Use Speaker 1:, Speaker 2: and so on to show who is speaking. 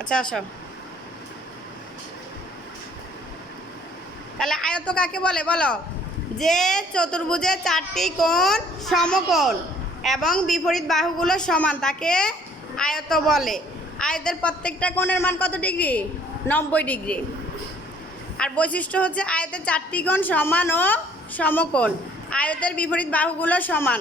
Speaker 1: আচ্ছা তাহলে আয়ত কাকে বলে? বলো। যে চতুর্ভুজে চারটি কোণ সমকোণ। এবং বিপরীত বাহুগুলো সমান, তাকে আয়ত বলে। আয়তের প্রত্যেকটা কোণের মান কত ডিগ্রি? নব্বই ডিগ্রি। আর বৈশিষ্ট্য হচ্ছে আয়তের চারটি কোণ সমান ও সমকোণ। আয়তের বিপরীত বাহুগুলো সমান।